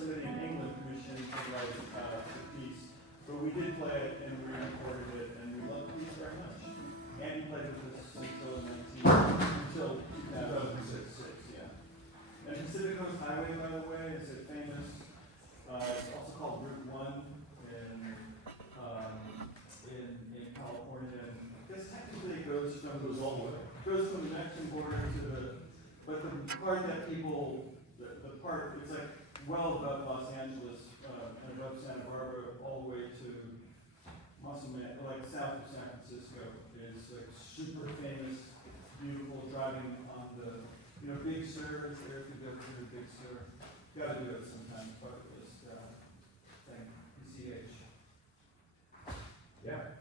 somebody in England commissioned to write the piece. But we did play it and we recorded it and we loved the piece very much. And he played with us until 2006, yeah. And Pacific Coast Highway, by the way, is a famous, it's also called Route 1 in California. And I guess technically it goes from the Mexican border to but the part that people, the part, it's like well above Los Angeles and above Santa Barbara, all the way to like south of San Francisco is like super famous, beautiful driving on the, Big Sur is there if you go to Big Sur. Gotta do it sometime, bucket list thing, PCH. Yeah.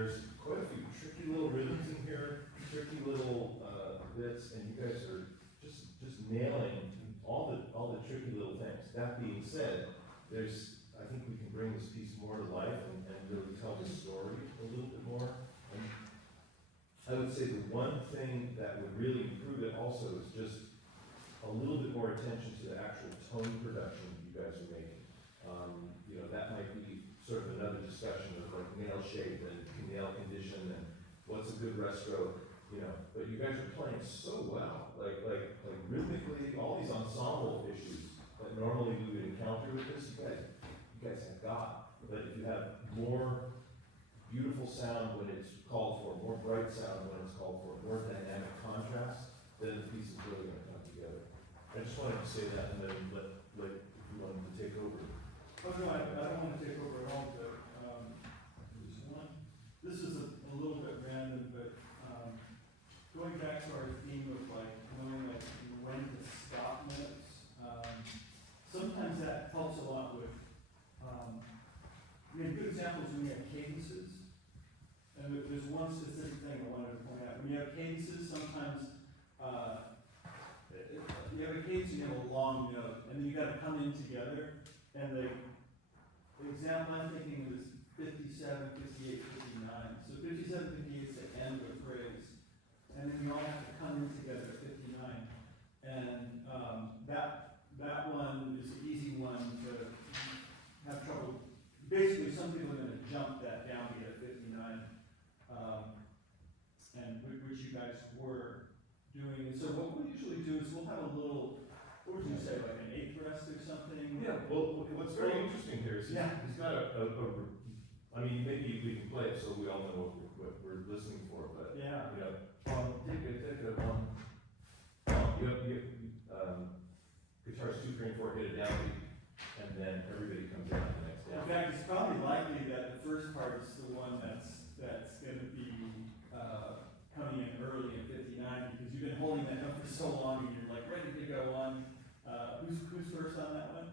there's quite a few tricky little rhythms in here, tricky little bits, and you guys are just nailing all the tricky little things. That being said, I think we can bring this piece more to life and really tell the story a little bit more. And I would say the one thing that would really improve it also is just a little bit more attention to the actual tone production you guys are making. That might be sort of another discussion of like nail shape and nail condition and what's a good rest stroke, but you guys are playing so well, like rhythmically, all these ensemble issues that normally we would encounter with this, you guys have got. But if you have more beautiful sound when it's called for, more bright sound when it's called for, more dynamic contrast, then the piece is really going to come together. I just wanted to say that, and then let if you wanted to take over. Oh, no, I don't want to take over at all, but, this is a little bit random, but, going back to our theme of like, knowing like when to stop notes, sometimes that helps a lot with, good examples when you have cadences, and there's one specific thing I wanted to point out. When you have cadences, sometimes, you have a cadence, you have a long note, and then you gotta come in together, and the example I'm thinking is 57, 58, 59. So 57, 58 is the end of a phrase. And then you all have to come in together at 59. And that one is an easy one to have trouble. Basically, some people are going to jump that downbeat at 59, and which you guys were doing. And so what we usually do is we'll have a little, what would you say, like an eighth rest or something? Yeah, well, what's very interesting here is he's got maybe we can play it so we all know what we're listening for, but, yeah. Take it one. Guitars 2, 3, and 4 hit a downbeat, and then everybody comes in on the next In downbeat. fact, it's probably likely that the first part is the one that's going to be coming in early in 59 because you've been holding that note for so long and you're like ready to go on. Who's first on that one?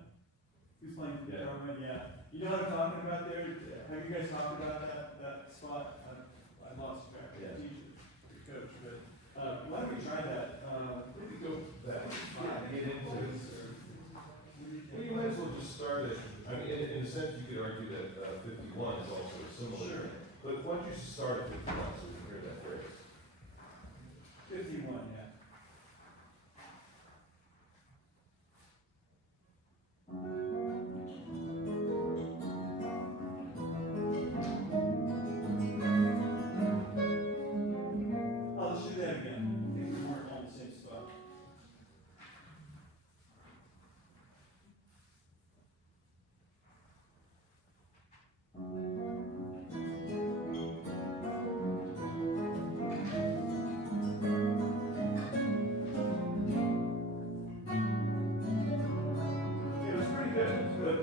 Who's playing the guitar? Yeah. You know what I'm talking about there? Have you guys talked about that spot? I lost track. Yeah. The coach, but why don't we try that? Maybe go back. Get into it. Well, you might as well just start it. I mean, in a sense, you could argue that 51 is also similar. Sure. But why don't you just start at 51 so we can hear that phrase? 51, yeah. Let's do that again. I think we weren't on the same spot. It was pretty good, but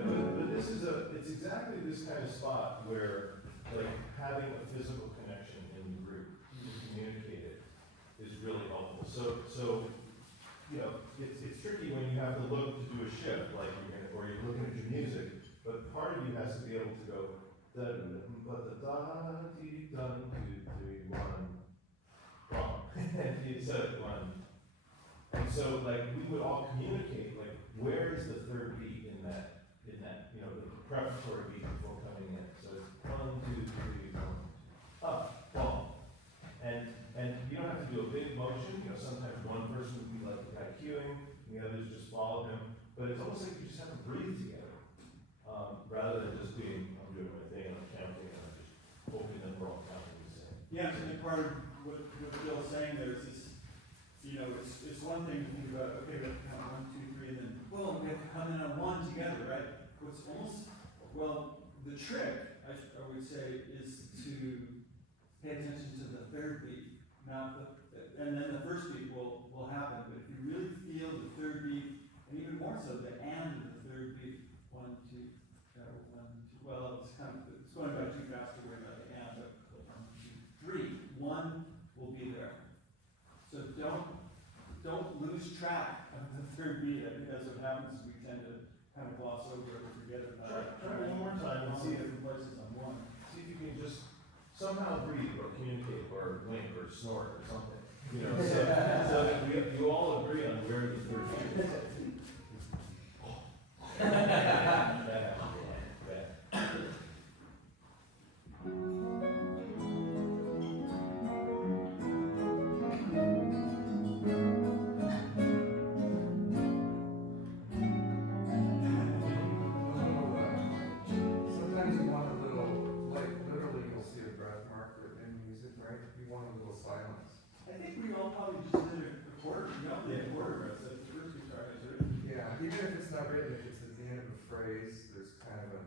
this is it's exactly this kind of spot where, like, having a physical connection in the group to communicate it is really helpful. So it's tricky when you have to look to do a shift, like or you're looking at your music, but part of you has to be able to go da da da da dee dun 2 3 1 wrong instead of 1. And so like we would all communicate like where is the third beat in that the preparatory beat before coming in. So it's 1 2 3 1 up, ball. And you don't have to do a big motion. Sometimes one person would be like the guy cueing, and the others just follow him. But it's almost like you just have to breathe together, rather than just being I'm doing my thing and I'm counting and I'm just hoping that we're all counting the same. Yeah, so the part of what Bill's saying there is this, it's one thing to think about, okay, we have to count 1, 2, 3, and then, boom, we have to come in on one together, right? What's almost, the trick, I would say, is to pay attention to the third beat, and then the first beat will happen, but if you really feel the third beat, and even more so, the and of the third beat, 1, 2, 1, 2, it's going by too fast to worry about the and, but 1, 2, 3, 1 will be there. So don't lose track of the third beat. I think that's what happens is we tend to kind of gloss over it or forget about it. Try it one more time and see if different places on one. See if you can just, some somehow breathe or communicate or wink or snort or something. You know, so that you all agree on where the third finger is. That happens a lot. Yeah. Sometimes you want a little, like literally you'll see a breath marker in music, right? You want a little silence. I think we all probably just did a quarter, you know, a quarter of it, the first guitar is it. Yeah, even if it's not written, if it's at the end of a phrase, there's kind of a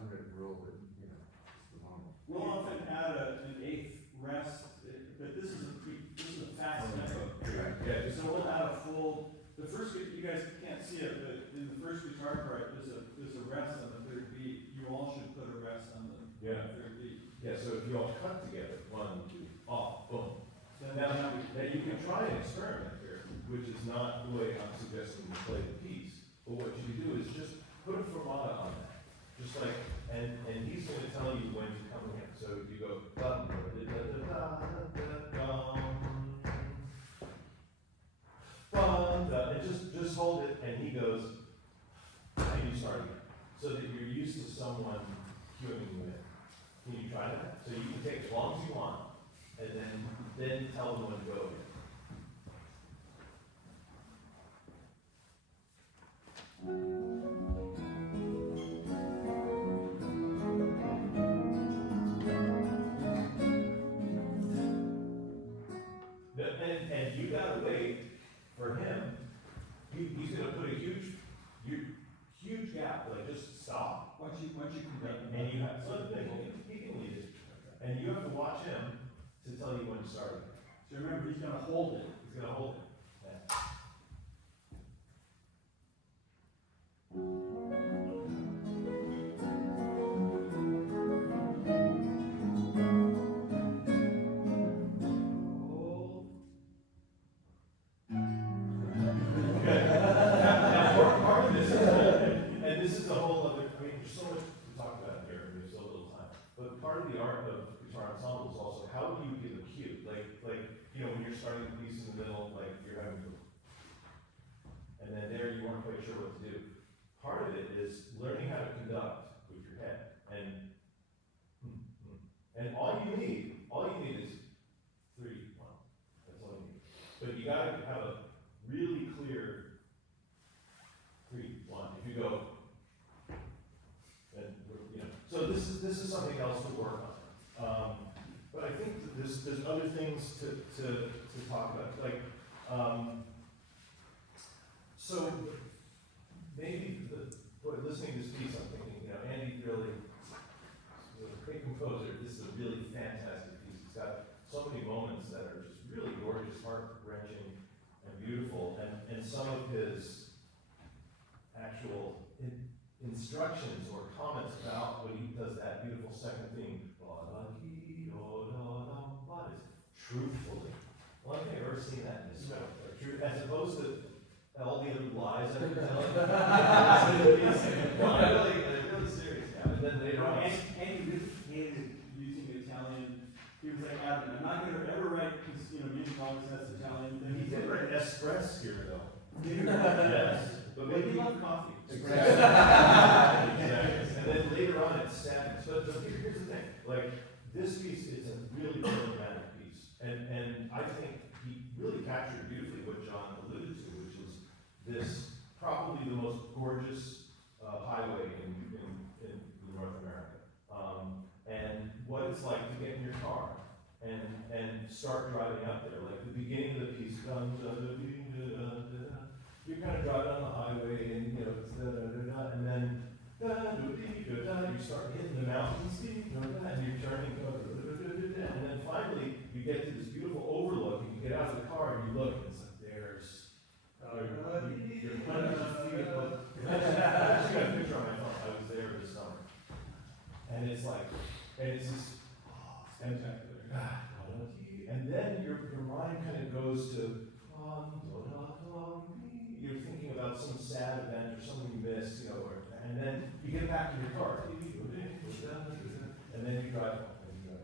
unwritten rule that, you know, it's the normal. We'll often add an eighth rest, but this is a fast tempo. Yeah, So we'll add a full, the first, you guys can't see it, but in the first guitar part, there's a rest on the third beat. You all should put a rest on the third beat. yeah, so if you all cut together, 1, 2, off, boom. So Now you can try an experiment here, which is not the way I'm suggesting you play the piece, but what you do is just put a fermata on that. Just like, and he's gonna tell you when to come in, so you go, da, da, da, da, da, da, and just hold it, and he goes, and you start again, so that you're used to someone cueing you in. Can you try that? So you can take as long as you want, and then tell them when to go again. And you gotta wait for him. He's gonna put a huge gap, like just stop. Once you come back. And you have, so he can lead it. And you have to watch him to tell you when to start again. So remember, he's gonna hold it. He's gonna hold it. Yeah. Now, part of this is, and this is a whole other, I mean, there's so much to talk about here, and there's so little time. But part of the art of guitar ensemble is also how do you give a cue? Like, you know, when you're starting the piece in the middle, like you're having to, and then there you weren't quite sure what to do. Part of it is learning how to conduct with your head, and all you need is 3, 1. That's all you need. But you gotta have a really clear 3, 1. If you go, then you know. So this is something else to work on. But I think that there's other things to talk about. Like, so maybe listening to this piece, I'm thinking, you know, Andy really is a great composer. This is a really fantastic piece. It's got so many moments that are just really gorgeous, heart-wrenching, and beautiful. And some of his actual instructions or comments about when he does that beautiful second theme, truthfully. Well, I think I've ever seen that in this show. As opposed to all the other lies I've been telling. I'm really serious now. And then later on, Andy really hated using Italian. He was like, Adam, I'm not gonna ever write, because, you know, music always has Italian. Then he did write Espresso here, though. Yes. But Maybe maybe you love coffee. Exactly. Exactly. And then later on, it's sadness. But here's the thing. Like, this piece is a really dramatic piece. And I think he really captured beautifully what John alluded to, which is this probably the most gorgeous highway in North America. And what it's like to get in your car and start driving out there. Like the beginning of the piece, you're kind of driving on the highway and, you know, it's and then you start hitting the mountains, and you're turning, and then finally you get to this beautiful overlook, and you get out of the car and you look, and it's like there's you're hundreds of feet above. I actually got a picture on my phone. I was there this summer, and it's like, and it's just spectacular. And then your mind kind of goes to you're thinking about some sad event or something you missed, you know, and then you get back in your car, and then you drive home,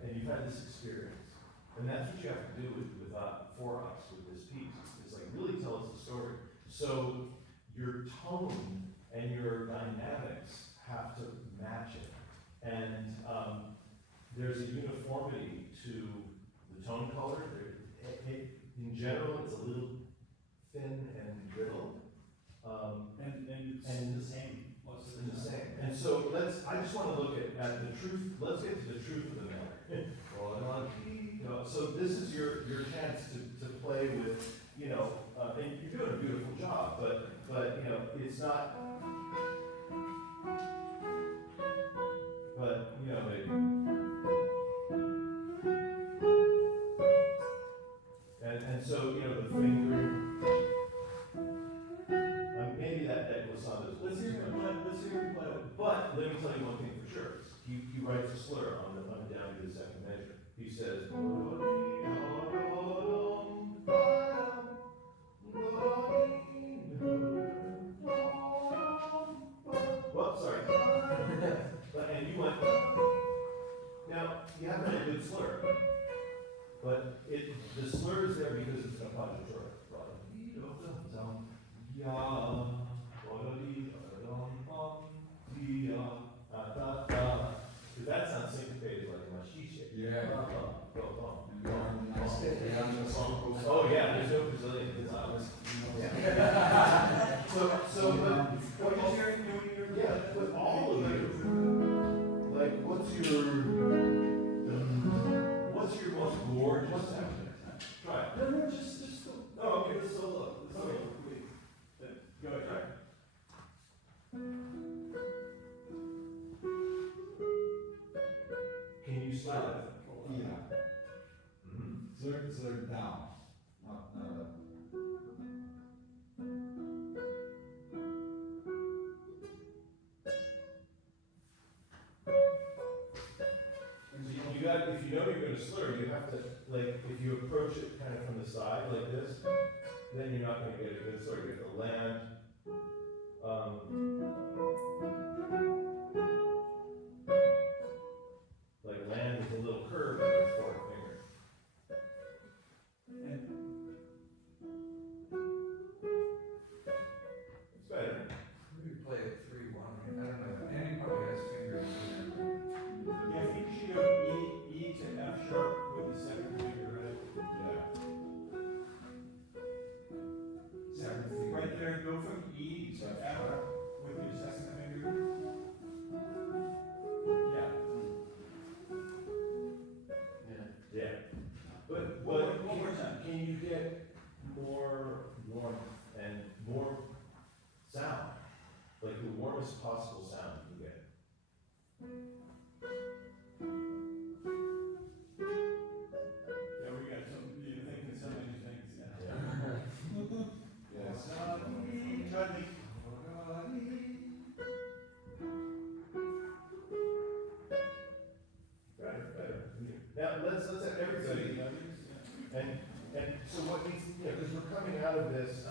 and you you've had this experience. And that's what you have to do for us with this piece, is like really tell us the story. So your tone and your dynamics have to match it. And there's a uniformity to the tone color. In general, it's a little thin and brittle. And it's the same most of the time. And so I just want to look at the truth, let's get to the truth of the matter. So this is your chance to play with, and you're doing a beautiful job, but it's not, and so, the finger, maybe that glissando is. Let's hear him play. But let me tell you one thing for sure. He writes a slur on down to the second measure. He says, well, sorry. And you went, now, you have a good slur, but the slur is there because it's an appoggiatura. Because that sounds syncopated like a machiche. Yeah. Oh yeah, there's no Brazilian in this house. But all of you, like, what's your most gorgeous sound? Try it. No, just go. Oh, okay. Let's solo. Go ahead, try. Can you slide it? Yeah. So they're down, not up. If you know you're going to slur, you have to, like, if you approach it kind of from the side like this, then you're not going to get a good slur. You have to land. Like land with a little curve in your fourth finger. It's better. We could play it 3-1. I don't know. Andy probably has fingers in there. Yeah, I think you should go E to F sharp with the second finger, right? Yeah. Second finger. Right there, go from E to F with your second finger. Yeah. Yeah. But One more time. can you get more warmth and more sound? Like the warmest possible sound you can get. Yeah, we got some, you're thinking so many things, yeah. Yes. Try to think. Better. Now let's have everybody. And so what needs, because we're coming out of this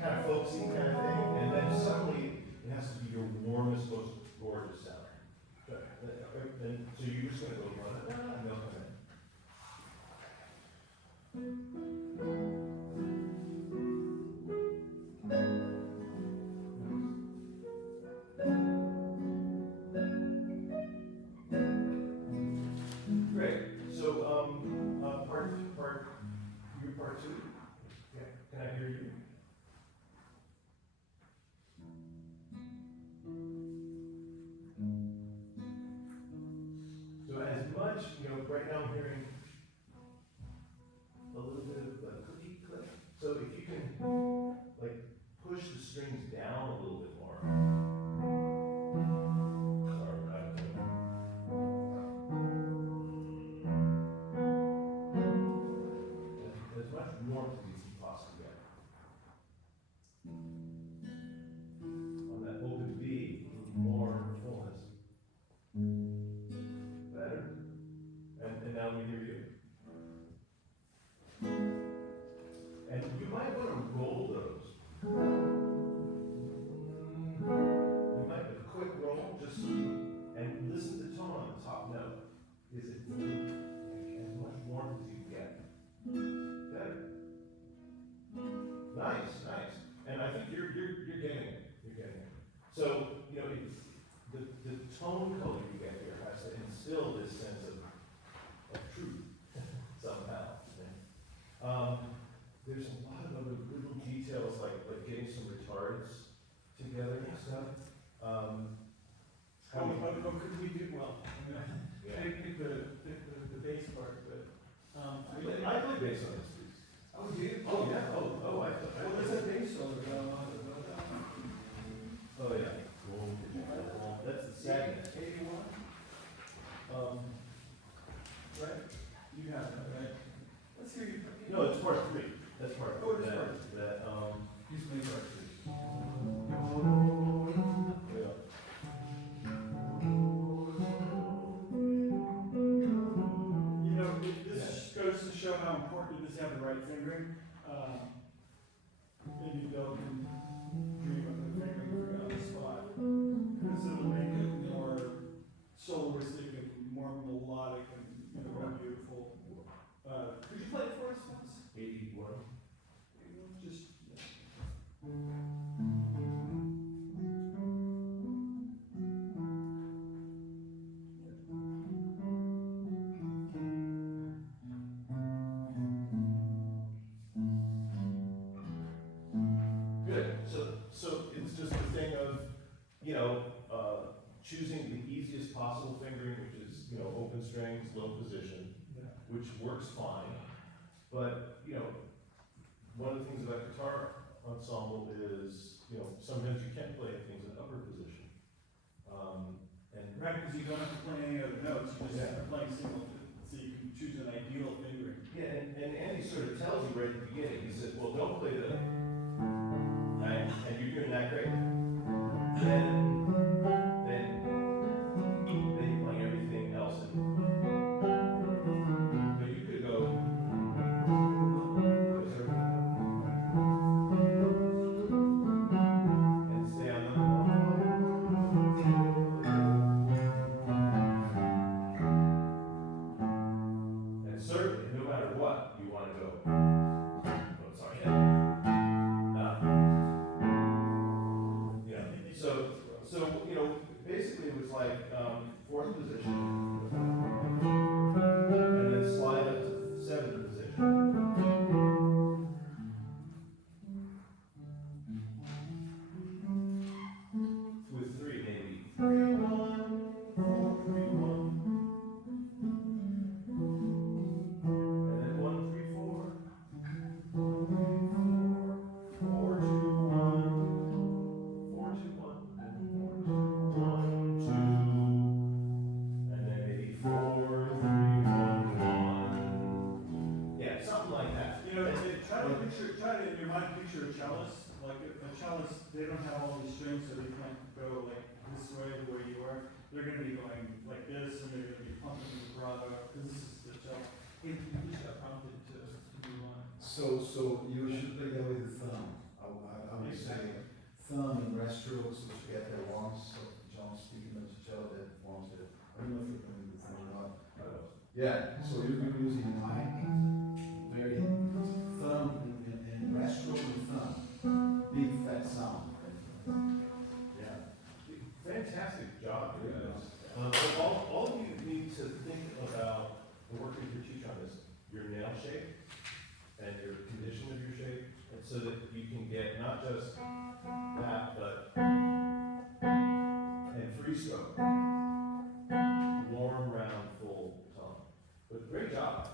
kind of folksy kind of thing, and then suddenly it has to be your warmest, most gorgeous sound. And so you're just going to go run it, and they'll come in. Great. So, part two. Yeah. Can I hear you? So as much, right now I'm hearing a little bit of a cookie click. So if you can, like, push the strings down a little bit more. Sorry, we're not doing that. As much warmth as you can possibly get. On that open B, more fullness. Better? And now we hear you. And you might want to roll those. You might have a quick roll, just so you, and listen to tone. is it as much warmth as you get, better. Nice, nice. And I think you're getting it. You're getting it. So, you know, the tone color you get here has to instill this sense of truth somehow. There's a lot of other little details like getting some retards together and stuff. Could we do, well, I mean, Yeah. pick the bass part, but, I play bass on this piece. Oh, do you? Oh, yeah, I Well, there's a bass solo going on. Oh, yeah. That's the sadness. 81? Right? You have that, right? Let's hear you. No, it's part three. That's part Oh, it is that, part that, He's playing part three. yeah. You know, this goes to show how important it is to have the right fingering. Maybe Bill can dream of the fingering for you on the spot. Because it'll make it more soloistic and more melodic and, you know, more beautiful. Could you play it for us, once? 81. Just, Good. So it's just a thing of, you know, choosing the easiest possible fingering, which is, you know, open strings, low position, yeah. which works fine. But, you know, one of the things about guitar ensemble is, you know, sometimes you can't play things in upper position. And Right, because you don't have to play any other notes, you just Yeah. are playing single, so you can choose an ideal fingering. yeah, and Andy sort of tells you right at the beginning, he says, well, don't play the, right, and you're doing that great. Then you're playing everything else, but you could go. And stay on the. And certainly, no matter what, you want to go. Oh, sorry. Yeah. So you know, basically it was like fourth position, and then slide up to seventh position. With three, maybe 3-1, 4-3-1, and then 1-3-4, 4-2-1, 4-2-1, and then maybe 4-3-1-1. Yeah, something like that. You know, try to in your mind picture a cellist, like a cellist, they don't have all these strings, so they can't go like this way, the way you are. They're gonna be going like this, and they're gonna be pumping the vibrato, because this is the cello. You just got prompted to move on. So you should play that with the thumb. I would say thumb and rest strokes, which get the warmth of John speaking of the cello that warms it. I don't know if you're playing with the thumb or not. Yeah, so you're using mine, very thumb and rest stroke and thumb, big fat sound. Yeah. Fantastic job, you guys. But all of you need to think about the work of your teacher on this, your nail shape and your condition of your shape, and so that you can get not just that, but and free stroke, warm, round, full tone. But great job.